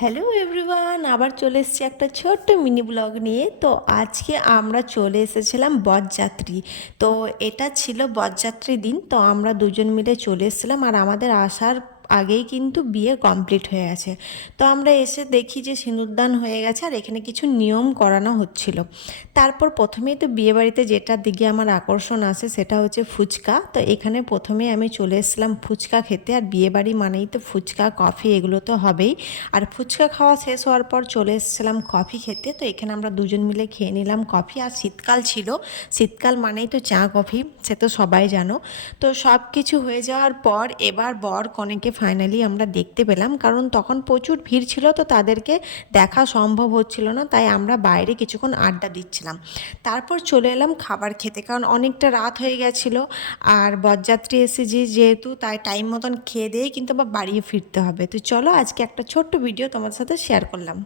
Hello everyone, আবার চলে এসেছি একটা ছোট্ট মিনি ব্লগ নিয়ে। তো আজকে আমরা চলে এসেছিলাম বরযাত্রী। তো এটা ছিল বরযাত্রী দিন। তো আমরা দুজন মিলে চলে এসেছিলাম, আর আমাদের আসার আগেই কিন্তু বিয়ে কমপ্লিট হয়ে গেছে। তো আমরা এসে দেখি যে সিঁদুরদান হয়ে গেছে, আর এখানে কিছু নিয়ম করানো হচ্ছিল। তারপর প্রথমেই তো বিয়েবাড়িতে যেটার দিকে আমার আকর্ষণ আসে সেটা হচ্ছে ফুচকা। তো এখানে প্রথমেই আমি চলে এসেছিলাম ফুচকা খেতে, আর বিয়েবাড়ি মানেই তো ফুচকা কফি এগুলো তো হবেই। আর ফুচকা খাওয়া শেষ হওয়ার পর চলে এসেছিলাম কফি খেতে। তো এখানে আমরা দুজন মিলে খেয়ে নিলাম কফি। আর শীতকাল ছিল, শীতকাল মানেই তো চা কফি, সে তো সবাই জানো। তো সব কিছু হয়ে যাওয়ার পর এবার বর কনেকে ফাইনালি আমরা দেখতে পেলাম, কারণ তখন প্রচুর ভিড় ছিল, তো তাদেরকে দেখা সম্ভব হচ্ছিল না, তাই আমরা বাইরে কিছুক্ষণ আড্ডা দিচ্ছিলাম। তারপর চলে এলাম খাবার খেতে, কারণ অনেকটা রাত হয়ে গেছিলো। আর বরযাত্রী এসেছে যেহেতু, তাই টাইম মতন খেয়ে দিয়েই কিন্তু আবার বাড়িয়ে ফিরতে হবে। তো চলো আজকে একটা ছোট্ট ভিডিও তোমার সাথে শেয়ার করলাম।